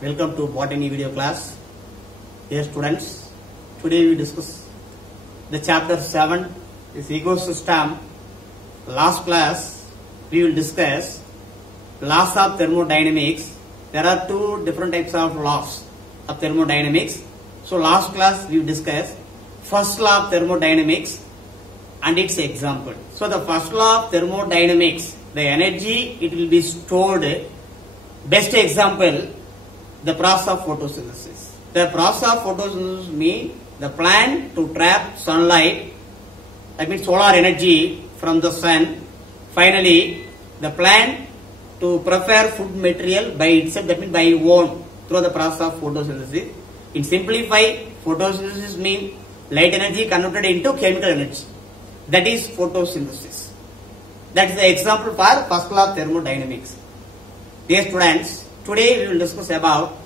Welcome to Botany video class. Dear students, today we discuss the chapter 7 is ecosystem. Last class we will discuss laws of thermodynamics. There are two different types of laws of thermodynamics. So last class we discussed first law of thermodynamics and its example. So the first law of thermodynamics, the energy it will be stored. Best example, the process of photosynthesis. The process of photosynthesis means the plant to trap sunlight, that means solar energy from the sun. Finally, the plant to prepare food material by itself, that means by own, through the process of photosynthesis. In simplify, photosynthesis means light energy converted into chemical energy. That is photosynthesis. That is the example for first law of thermodynamics. Dear students, today we will discuss about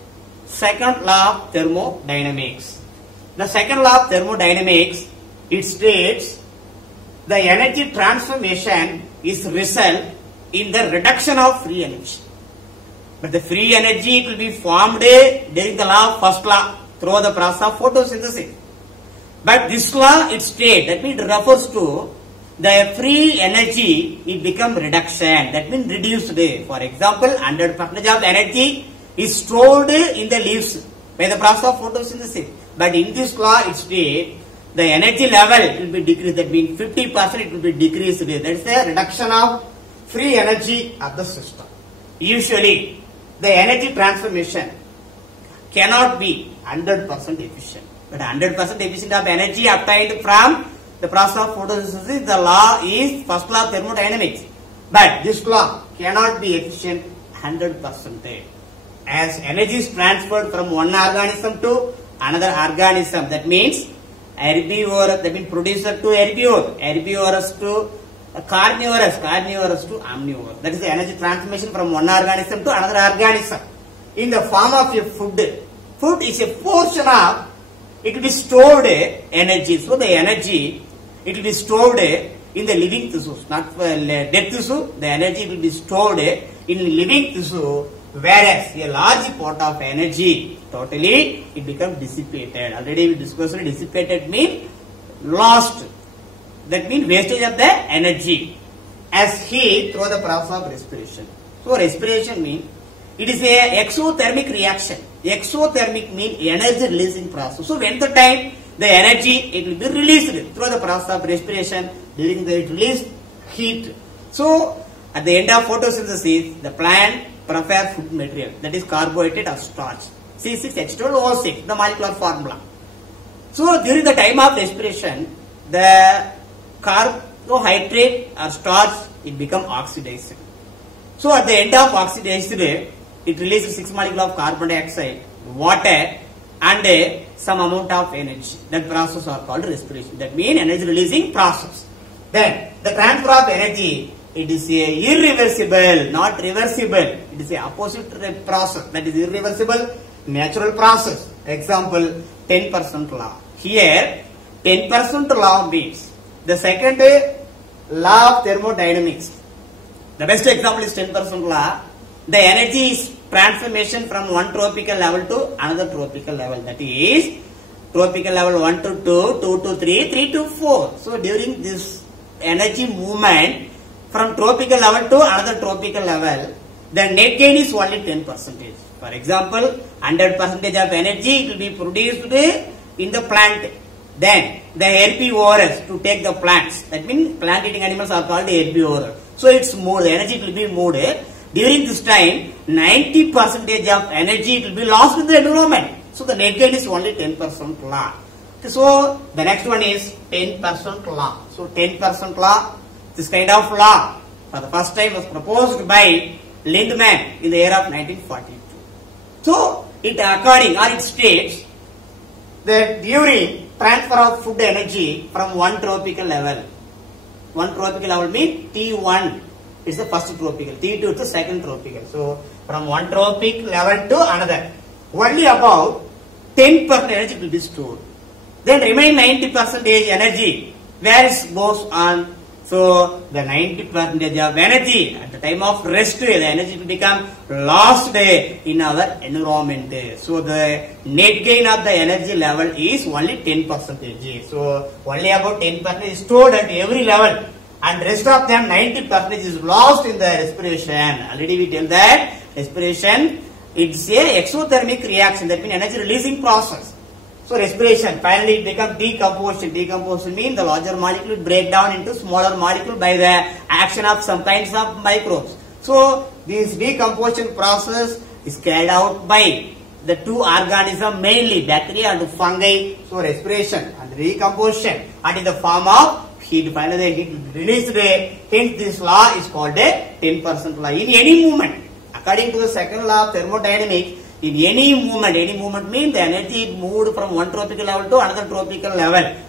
second law of thermodynamics. The second law of thermodynamics, it states the energy transformation is result in the reduction of free energy. But the free energy will be formed during the law of first law through the process of photosynthesis. But this law it states, that means it refers to the free energy, it become reduction, that means reduced. For example, 100% of energy is stored in the leaves by the process of photosynthesis. But in this law it states the energy level will be decreased, that means 50% it will be decreased. That is the reduction of free energy of the system. Usually the energy transformation cannot be 100% efficient. But 100% efficient of energy obtained from the process of photosynthesis, the law is first law of thermodynamics. But this law cannot be efficient 100%. As energy is transferred from one organism to another organism, that means herbivore, that means producer to herbivore, herbivorous to carnivorous, carnivorous to omnivorous. That is the energy transmission from one organism to another organism in the form of a food. Food is a portion of, it will be stored energy. So the energy, it will be stored in the living tissues, not dead tissue. The energy will be stored in living tissue, whereas a large part of energy totally it becomes dissipated. Already we discussed it. Dissipated means lost. That means wastage of the energy as heat through the process of respiration. So respiration means it is a exothermic reaction. Exothermic means energy releasing process. So when the time the energy it will be released through the process of respiration during the released heat. So at the end of photosynthesis, the plant prepare food material, that is carbohydrate or starch. C6H12O6, the molecular formula. So during the time of respiration, the carbohydrate or starch it become oxidized. So at the end of oxidized, it releases 6 molecules of carbon dioxide, water and some amount of energy. That process are called respiration. That means energy releasing process. Then the transfer of energy, it is a irreversible, not reversible. It is a opposite process. That is irreversible natural process. Example, 10% law. Here 10% law means the second law of thermodynamics. The best example is 10% law. The energy is transformation from one tropical level to another tropical level. That is tropical level 1 to 2, 2 to 3, 3 to 4. So during this energy movement from tropical level to another tropical level, the net gain is only 10%. For example, 100% of energy it will be produced in the plant. Then the herbivores to take the plants. That means plant eating animals are called herbivores. So it's moved, the energy it will be moved. During this time, 90% of energy it will be lost in the environment. So the net gain is only 10% law. So the next one is 10% law. So 10% law, this kind of law for the first time was proposed by Lindemann in the year of 1942. So it according or it states that during transfer of food energy from one tropical level means T1 is the first tropical, T2 is the second tropical. So from one tropic level to another, only about 10% energy will be stored. Then remain 90% energy where it goes on So the 90% of energy at the time of rest, the energy will become lost in our environment. So the net gain of the energy level is only 10%. So only about 10% is stored at every level, and rest of them 90% is lost in the respiration. Already we tell that respiration, it's a exothermic reaction, that means energy releasing process. So respiration, finally it becomes decomposition. Decomposition means the larger molecule break down into smaller molecule by the action of some kinds of microbes. So this decomposition process is carried out by the two organisms, mainly bacteria and fungi. So respiration and decomposition and in the form of heat. Finally the heat released. Hence this law is called a 10% law. In any movement, according to the second law of thermodynamics, in any movement means the energy moved from one tropical level to another tropical level.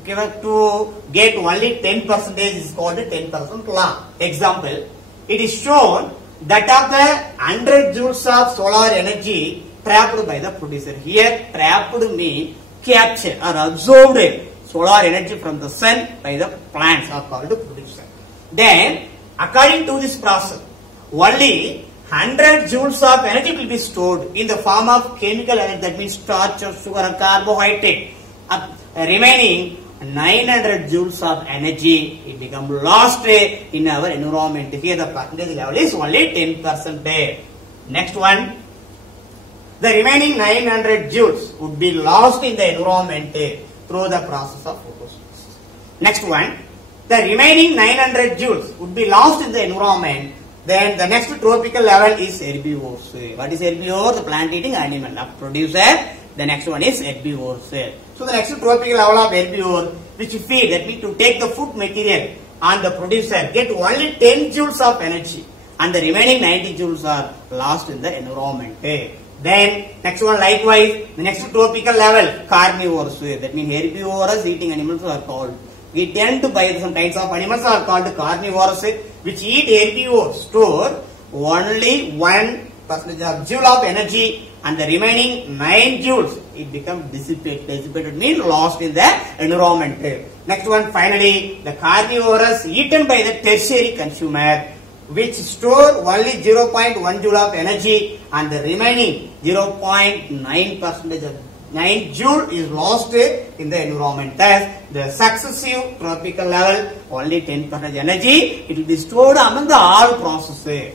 Okay, but to get only 10% is called a 10% law. Example, it is shown that of the 100 joules of solar energy trapped by the producer. Here trapped means captured or absorbed solar energy from the sun by the plants are called the producer. Then according to this process, only 100 joules of energy will be stored in the form of chemical energy, that means starch or sugar or carbohydrate. Remaining 900 joules of energy, it becomes lost in our environment. Here the percentage level is only 10%. Next one, the remaining 900 joules would be lost in the environment through the process of photosynthesis. Next one, the remaining 900 joules would be lost in the environment. Then the next tropical level is herbivores. What is herbivore? The plant eating animal. Of producer. The next one is herbivores. So the next tropical level of herbivore, which feed, that means to take the food material on the producer, get only 10 joules of energy, and the remaining 90 joules are lost in the environment. Then next one, likewise, the next tropical level, carnivores. That means herbivorous eating animals are called. We tend to buy some kinds of animals are called carnivores, which eat herbivores, store only 1% of joule of energy, and the remaining 9 joules it becomes dissipated. Dissipated means lost in the environment. Next one, finally, the carnivores eaten by the tertiary consumer, which store only 0.1 joule of energy, and the remaining 0.9% of 9 joule is lost in the environment. Thus, the successive tropical level, only 10% energy, it will be stored among the all processes.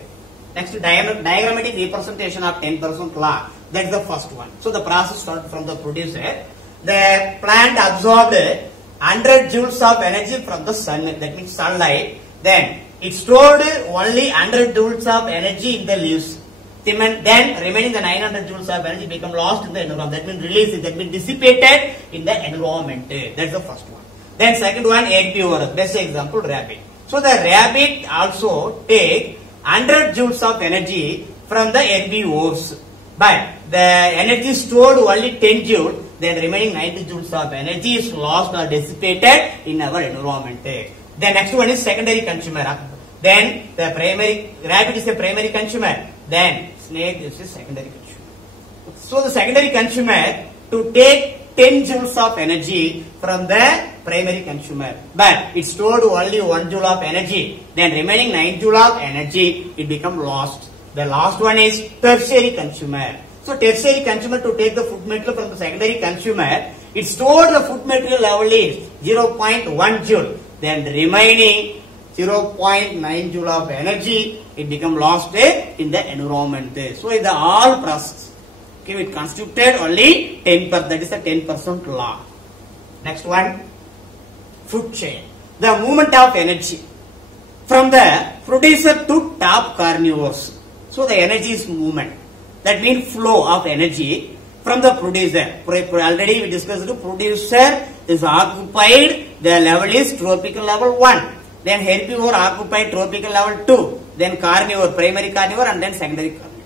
Next, diagrammatic representation of 10% law. That is the first one. So, the process starts from the producer. The plant absorbed 100 joules of energy from the sun, that means sunlight. Then, it stored only 100 joules of energy in the leaves. Then remaining the 900 joules of energy become lost in the environment. That means released, that means dissipated in the environment. That's the first one. Then second one, herbivore. Best example, rabbit. So the rabbit also take 100 joules of energy from the herbivores. But the energy stored only 10 joules. Then remaining 90 joules of energy is lost or dissipated in our environment. The next one is secondary consumer. Then the primary, rabbit is a primary consumer. Then snake is a secondary consumer. So the secondary consumer to take 10 joules of energy from the primary consumer, but it stored only 1 joule of energy. Then remaining 9 joule of energy it become lost. The last one is tertiary consumer. So tertiary consumer to take the food material from the secondary consumer, it stored the food material level is 0.1 joule. Then the remaining 0.9 joule of energy, it become lost in the environment. So in the all process, okay, it constituted only 10%. That is the 10% law. Next one, food chain. The movement of energy from the producer to top carnivores. So the energy is movement. That means flow of energy from the producer. Already we discussed the producer is occupied. The level is tropical level 1. Then herbivore occupied tropical level 2. Then carnivore, primary carnivore, and then secondary carnivore.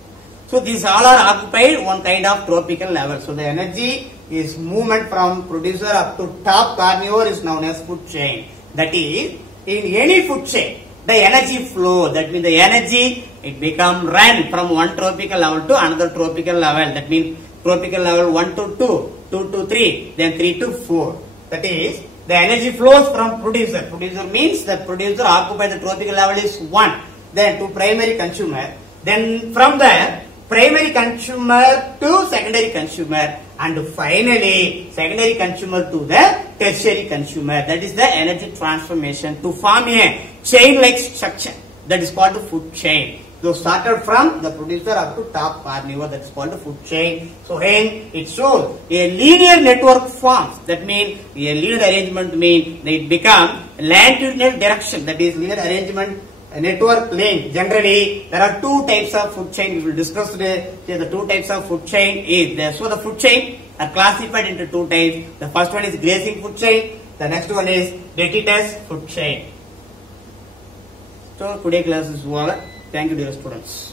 So these all are occupied one kind of tropical level. So the energy is movement from producer up to top carnivore is known as food chain. That is, in any food chain, the energy flow, that means the energy, it become run from one tropical level to another tropical level. That means tropical level 1 to 2, 2 to 3, then 3 to 4. That is, The energy flows from producer. Producer means the producer occupied the tropical level is 1. Then to primary consumer. Then from there, primary consumer to secondary consumer. And finally, secondary consumer to the tertiary consumer. That is the energy transformation to form a chain-like structure. That is called the food chain. So started from the producer up to top carnivore, that is called the food chain. So hence it shows a linear network forms. That means a linear arrangement means it becomes longitudinal direction. That is linear arrangement network link. Generally there are two types of food chain. We will discuss today. Here the two types of food chain is there. So the food chain are classified into two types. The first one is grazing food chain. The next one is detritus food chain. So today class is over. Thank you dear students.